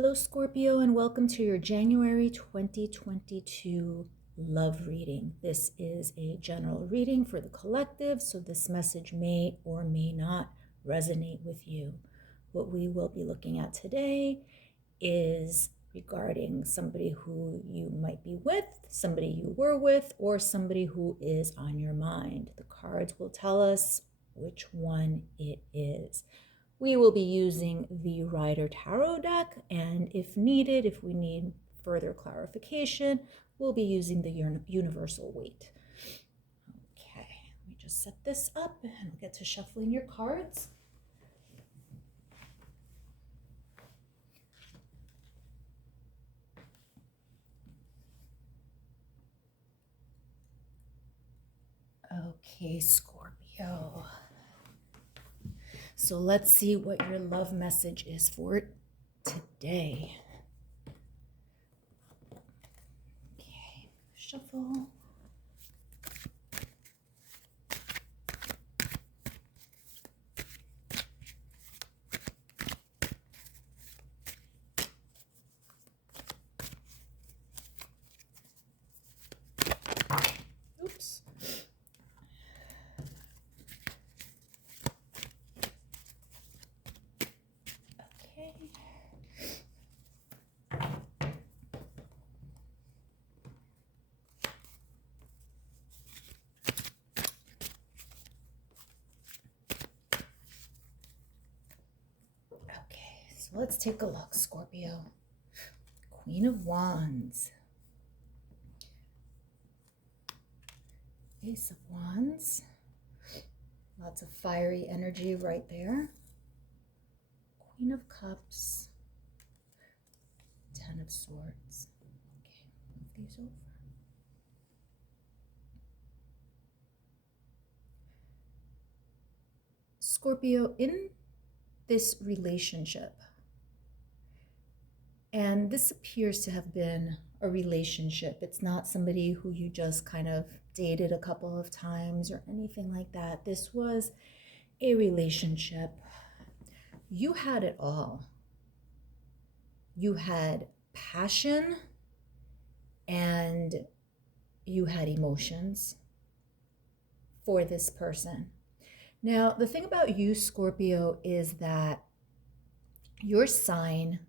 Hello, Scorpio, and welcome to your January 2022 love reading. This is a general reading for the collective, so this message may or may not resonate with you. What we will be looking at today is regarding somebody who you might be with, somebody you were with, or somebody who is on your mind. The cards will tell us which one it is. We will be using the Rider Tarot deck, and if needed, if we need further clarification, we'll be using the Universal Weight. Okay, let me just set this up and we'll get to shuffling your cards. Okay, Scorpio. So let's see what your love message is for today. Okay, shuffle. Oops. So let's take a look, Scorpio. Queen of Wands. Ace of Wands. Lots of fiery energy right there. Queen of Cups. Ten of Swords. Okay, move these over. Scorpio, in this relationship, and this appears to have been a relationship. It's not somebody who you just kind of dated a couple of times or anything like that. This was a relationship. You had it all. You had passion and you had emotions for this person. Now, the thing about you, Scorpio, is that your sign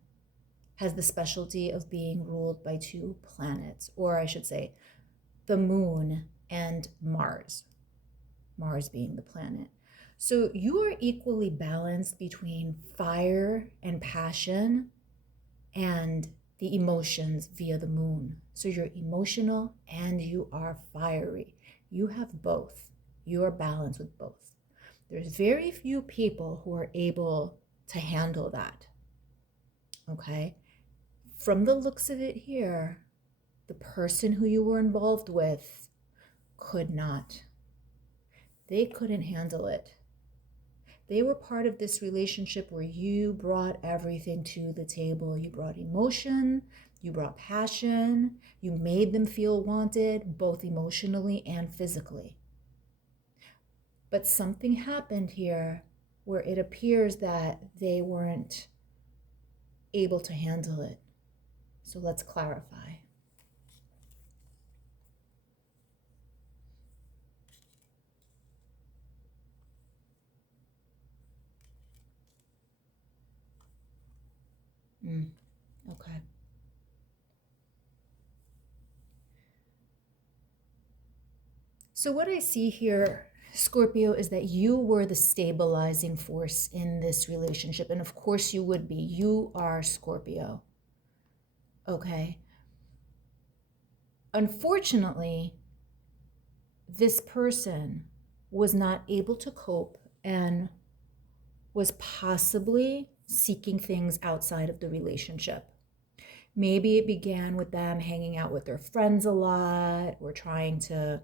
has the specialty of being ruled by two planets, or I should say, the moon and Mars. Mars being the planet. So you are equally balanced between fire and passion and the emotions via the moon. So you're emotional and you are fiery. You have both. You are balanced with both. There's very few people who are able to handle that. Okay? From the looks of it here, the person who you were involved with could not. They couldn't handle it. They were part of this relationship where you brought everything to the table. You brought emotion, you brought passion, you made them feel wanted, both emotionally and physically. But something happened here where it appears that they weren't able to handle it. So let's clarify. Okay. So what I see here, Scorpio, is that you were the stabilizing force in this relationship. And of course you would be. You are Scorpio. Okay. Unfortunately, this person was not able to cope and was possibly seeking things outside of the relationship. Maybe it began with them hanging out with their friends a lot or trying to,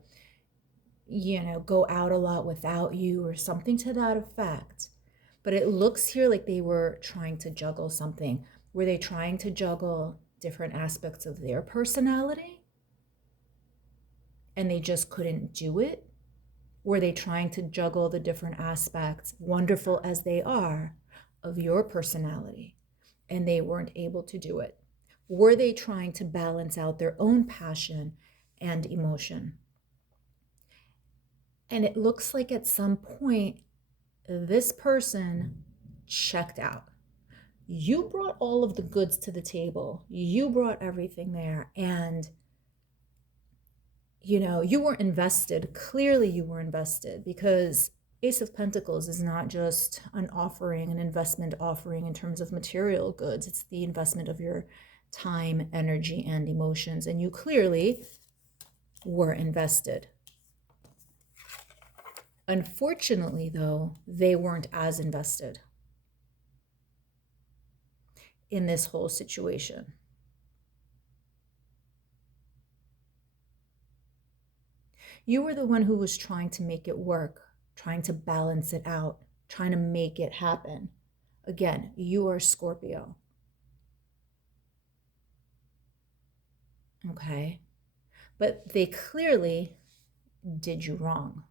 go out a lot without you or something to that effect. But it looks here like they were trying to juggle something. Were they trying to juggle different aspects of their personality and they just couldn't do it? Were they trying to juggle the different aspects, wonderful as they are, of your personality? and they weren't able to do it? Were they trying to balance out their own passion and emotion? And it looks like at some point, this person checked out. You brought all of the goods to the table. You brought everything there. And, you were invested. Clearly, you were invested, because Ace of Pentacles is not just an offering, an investment offering in terms of material goods. It's the investment of your time, energy, and emotions. And you clearly were invested. Unfortunately, though, they weren't as invested in this whole situation. You were the one who was trying to make it work, trying to balance it out, trying to make it happen. Again, you are Scorpio. Okay? But they clearly did you wrong.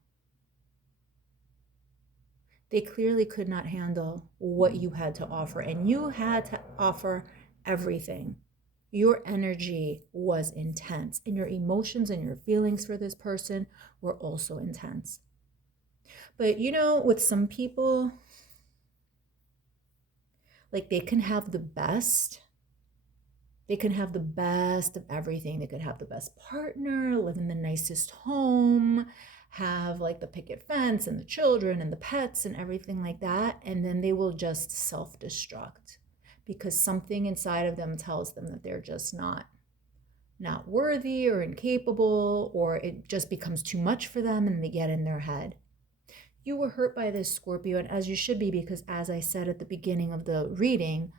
They clearly could not handle what you had to offer, and you had to offer everything. Your energy was intense, and your emotions and your feelings for this person were also intense. But with some people, like, they can have the best. They can have the best of everything. They could have the best partner, live in the nicest home, have like the picket fence and the children and the pets and everything like that. And then they will just self-destruct because something inside of them tells them that they're just not worthy or incapable, or it just becomes too much for them and they get in their head. You were hurt by this, Scorpio, and as you should be, because as I said at the beginning of the reading,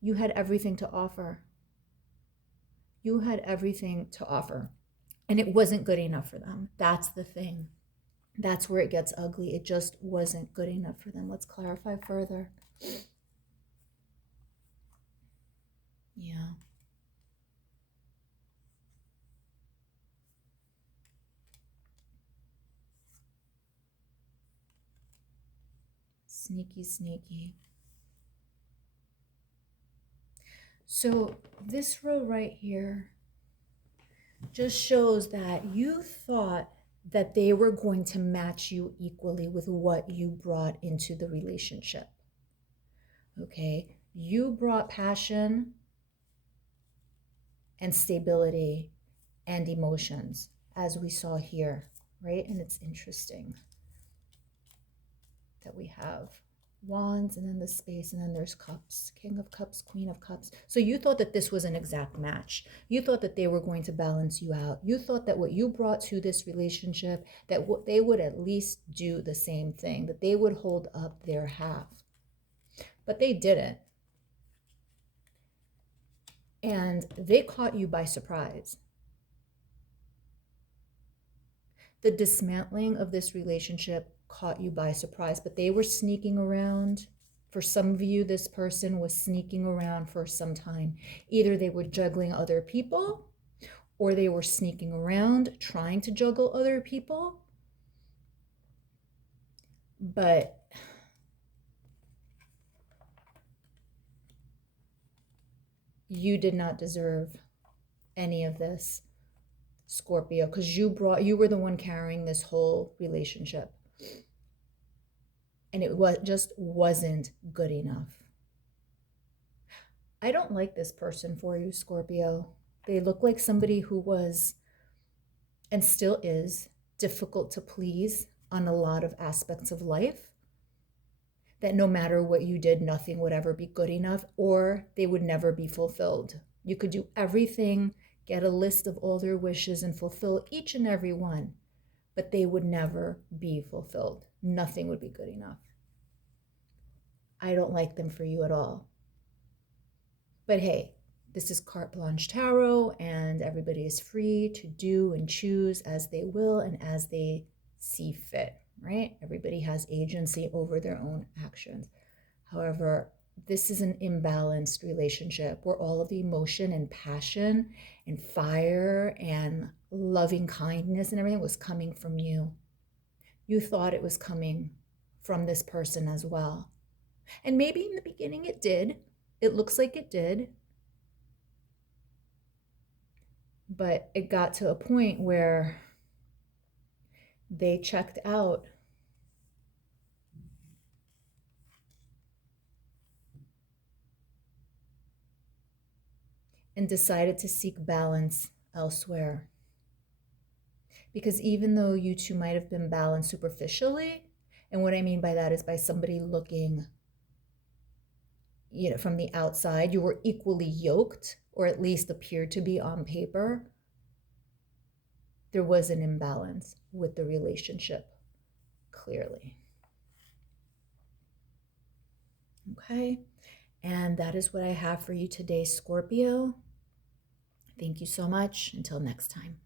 you had everything to offer. You had everything to offer. And it wasn't good enough for them. That's the thing. That's where it gets ugly. It just wasn't good enough for them. Let's clarify further. Yeah. Sneaky, sneaky. So this row right here just shows that you thought that they were going to match you equally with what you brought into the relationship. Okay? You brought passion and stability and emotions, as we saw here, right? And it's interesting that we have wands and then the space and then there's cups, King of Cups, Queen of Cups. So you thought that this was an exact match. You thought that they were going to balance you out. You thought that what you brought to this relationship, that what they would at least do the same thing, that they would hold up their half. But they didn't. And they caught you by surprise. The dismantling of this relationship caught you by surprise, but they were sneaking around. For some of you, this person was sneaking around for some time. Either they were juggling other people, or they were sneaking around trying to juggle other people. But you did not deserve any of this, Scorpio, because you were the one carrying this whole relationship. And it just wasn't good enough. I don't like this person for you, Scorpio. They look like somebody who was, and still is, difficult to please on a lot of aspects of life. That no matter what you did, nothing would ever be good enough, or they would never be fulfilled. You could do everything, get a list of all their wishes and fulfill each and every one, but they would never be fulfilled. Nothing would be good enough. I don't like them for you at all. But hey, this is Carte Blanche Tarot, and everybody is free to do and choose as they will and as they see fit, right? Everybody has agency over their own actions. However, this is an imbalanced relationship where all of the emotion and passion and fire and loving kindness and everything was coming from you. You thought it was coming from this person as well. And maybe in the beginning it did. It looks like it did. But it got to a point where they checked out and decided to seek balance elsewhere. Because even though you two might have been balanced superficially, and what I mean by that is by somebody looking, from the outside, you were equally yoked, or at least appeared to be on paper, there was an imbalance with the relationship, clearly. Okay, and that is what I have for you today, Scorpio. Thank you so much. Until next time.